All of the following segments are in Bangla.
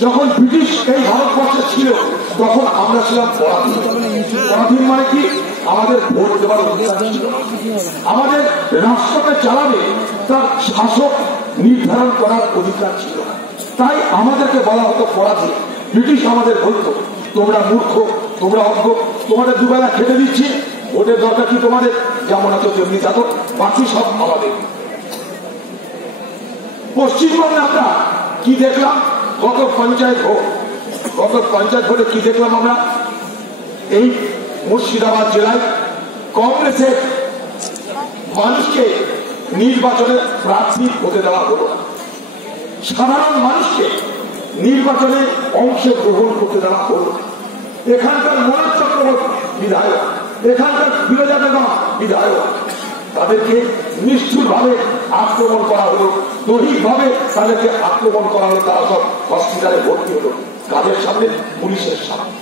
যখন ব্রিটিশ এই ভারতবর্ষে ছিল, তখন আমরা ছিলাম পরাধীন। পরাধীন মানে কি? আমাদের ভোট দেওয়ার আমাদের রাষ্ট্রকে চালাবে তার শাসক নির্ধারণ করার অধিকার ছিল। তাই আমাদেরকে বলা হতো পরাধীন। ব্রিটিশ আমাদের বলতো, তোমরা মূর্খ, তোমরা অজ্ঞ, তোমাদের দুবেলা খেতে দিচ্ছি ভোটের দরকার কি তোমাদের? যেমন আছো তেমনি থাকো বাকি সব আমাদের। পশ্চিমবঙ্গে আমরা কি দেখলাম? গত পঞ্চায়েত ভোট। গত পঞ্চায়েত ভোটে কি দেখলাম আমরা? এই মুর্শিদাবাদ জেলায় কংগ্রেসের মানুষকে নির্বাচনে প্রার্থী হতে দেওয়া হলো না। সাধারণ মানুষকে নির্বাচনে অংশগ্রহণ করতে দেওয়া হলো এখানকার বিধায়ক এখানকার বিরোধা বেগম বিধায়ক তাদেরকে নিষ্ঠুরভাবে আক্রমণ করা হলো, দৈহিকভাবে তাদেরকে আক্রমণ করা হলো, তারা সব হসপিটালে ভর্তি হলো কাদের সামনে পুলিশের সামনে।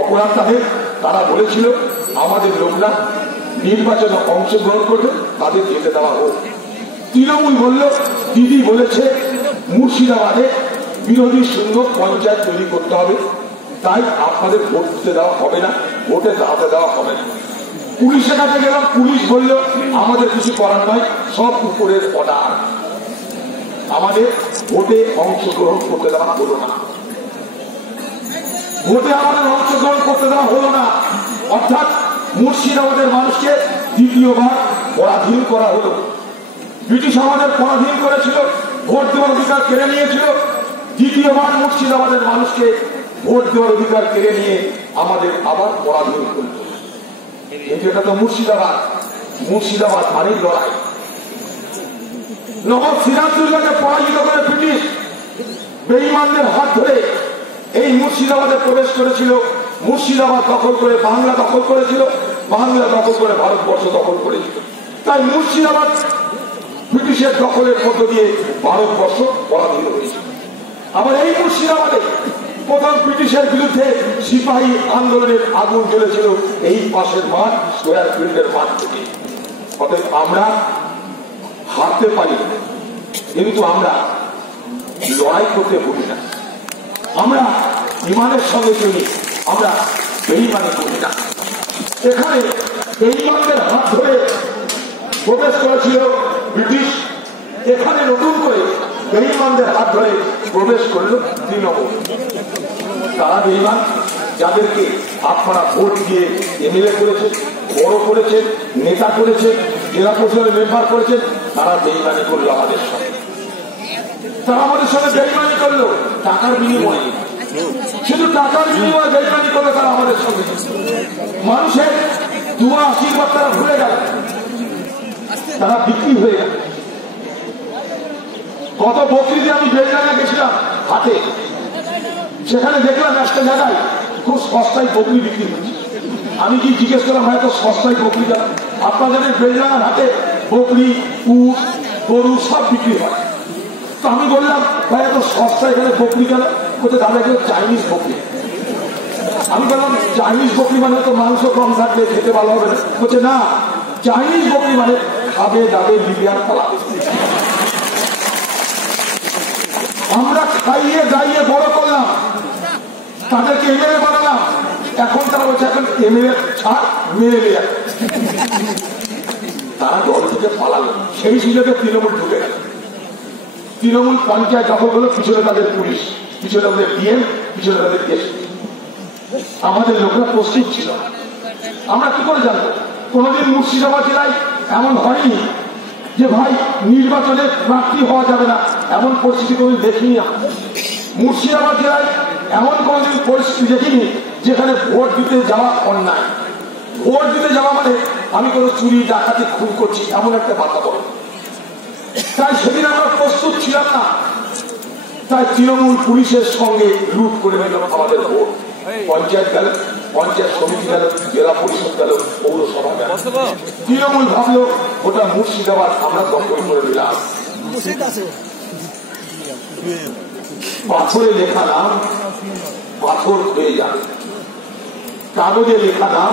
অপরাধ তাদের, তারা বলেছিল, আমাদের লোকরা নির্বাচনে অংশগ্রহণ করবে, তাদের যেতে দেওয়া হোক। তৃণমূল বলল, দিদি বলেছে, মুর্শিদাবাদে বিরোধী শূন্য পঞ্চায়েত তৈরি করতে হবে, তাই আপনাদের ভোট দিতে দেওয়া হবে না, ভোটে দাঁড়াতে দেওয়া হবে না। পুলিশের কাছে গেলাম পুলিশ বলল, আমাদের কিছু করার নয় সব উপরের অর্ডার আমাদের ভোটে অংশগ্রহণ করতে দেওয়া হলো না। ভোটে আমাদের অংশগ্রহণ করতে দেওয়া হলো না। অর্থাৎ মুর্শিদাবাদের মানুষকে দ্বিতীয়বার পরাধীন করা হলো। ব্রিটিশ আমাদের পরাধীন করেছিল, ভোট দেওয়ার অধিকার কেড়ে নিয়েছিল। দ্বিতীয়বার মুর্শিদাবাদের মানুষকে ভোট দেওয়ার অধিকার কেড়ে নিয়ে আমাদের আবার পরাধীন করল এটা তো মুর্শিদাবাদ। মুর্শিদাবাদ মানেই লড়াই নবাব সিরাজদুল্লাহকে পরাজিত করে ব্রিটিশ বেইমানদের হাত ধরে এই মুর্শিদাবাদে প্রবেশ করেছিল। মুর্শিদাবাদ দখল করে বাংলা দখল করেছিল, বাংলা দখল করে ভারতবর্ষ দখল করেছিল। তাই মুর্শিদাবাদ ব্রিটিশের দখলের মধ্য দিয়ে ভারতবর্ষ পরাধীন হয়েছিল। আবার এই মুর্শিদাবাদে প্রথম ব্রিটিশের বিরুদ্ধে সিপাহী আন্দোলনের আগুন জ্বলেছিল এই পাশের মাঠ স্কোয়ার ফিল্ডের মাঠ থেকে। অতএব আমরা হারতে পারি কিন্তু আমরা লড়াই করতে ভুলি না। আমরা ইমানের সঙ্গে চলি আমরা বেইমানি করি না এখানে বেইমানদের হাত ধরে প্রবেশ করেছিল ব্রিটিশ। এখানে নতুন করে বেইমানদের হাত ধরে প্রবেশ করল তৃণমূল। তারা বেইমান, যাদেরকে আপনারা ভোট দিয়ে এমএলএ করেছেন, বড় করেছেন, নেতা করেছেন, জেলা পরিষদের মেম্বার করেছেন, তারা বেইমানি করল আমাদের সঙ্গে। তারা আমাদের সঙ্গে বেইমানি করল, টাকার বিনিময়ে। শুধু টাকার বিনিময়ে বেইমানি করল তারা আমাদের সঙ্গে। মানুষের দুয়া আশীর্বাদ তারা ভুলে গেল। তারা বিক্রি হয়ে গেল। গত বকরিতে আমি বেলডাঙ্গা গেছিলাম, হাটে। সেখানে দেখলাম একটা জায়গায় খুব সস্তায় বকরি বিক্রি হচ্ছে আমি কি জিজ্ঞেস করলাম হয়তো সস্তায় বকরি কেন? আপনাদের বেলডাঙ্গার হাটে বকরি, উট, গরু সব বিক্রি হয়। তো আমি বললাম, ভাই, এত সস্তা এখানে বকরি কেন? বলছে, দাদা, এগুলো চাইনিজ বকরি। আমি বললাম, চাইনিজ বকরি মানে তো মাংস কম থাকলে খেতে ভালো হবে না। বলছে, না, চাইনিজ বকরি মানে খাবে দাবে লিবিয়ার পালাবে আমরা খাইয়ে দাইয়ে বড় করলাম। তাদেরকে এমএলএ বানালাম এখন তারা বলছে, এখন এমএলএ ছাড়, মেরে তারা দল থেকে পালালো। সেই সুযোগে তৃণমূল ঢুকে গেল। তৃণমূল পঞ্চায়েত দখল হলো পিছনে তাদের পুলিশ, পিছনে তাদের ডিএম, পিছনে তাদের দেশ আমাদের লোকরা প্রস্তুত ছিল। আমরা কি করে জানব? কোনোদিন মুর্শিদাবাদ জেলায় এমন হয়নি যে ভাই নির্বাচনে প্রার্থী হওয়া যাবে না। এমন পরিস্থিতি কোনোদিন দেখিনি মুর্শিদাবাদ জেলায় এমন কোনোদিন পরিস্থিতি দেখিনি যেখানে ভোট দিতে যাওয়া অন্যায়। ভোট দিতে যাওয়া মানে আমি কোনো চুরি, ডাকাতি, খুন করছি, এমন একটা বাতাবরণ। তাই সেদিন আমরা প্রস্তুত ছিলাম না। তাই তৃণমূল পুলিশের সঙ্গে লুট করে নিল আমাদের ভোট। পঞ্চায়েত গেল, পঞ্চায়েত সমিতি গেল, জেলা পরিষদ গেল, পৌরসভা গেল। তৃণমূল ভাবলো, ওটা মুর্শিদাবাদ, আমরা দখল করে দিলাম পাথরে লেখা নাম পাথর হয়ে যাবে কাগজে লেখা নাম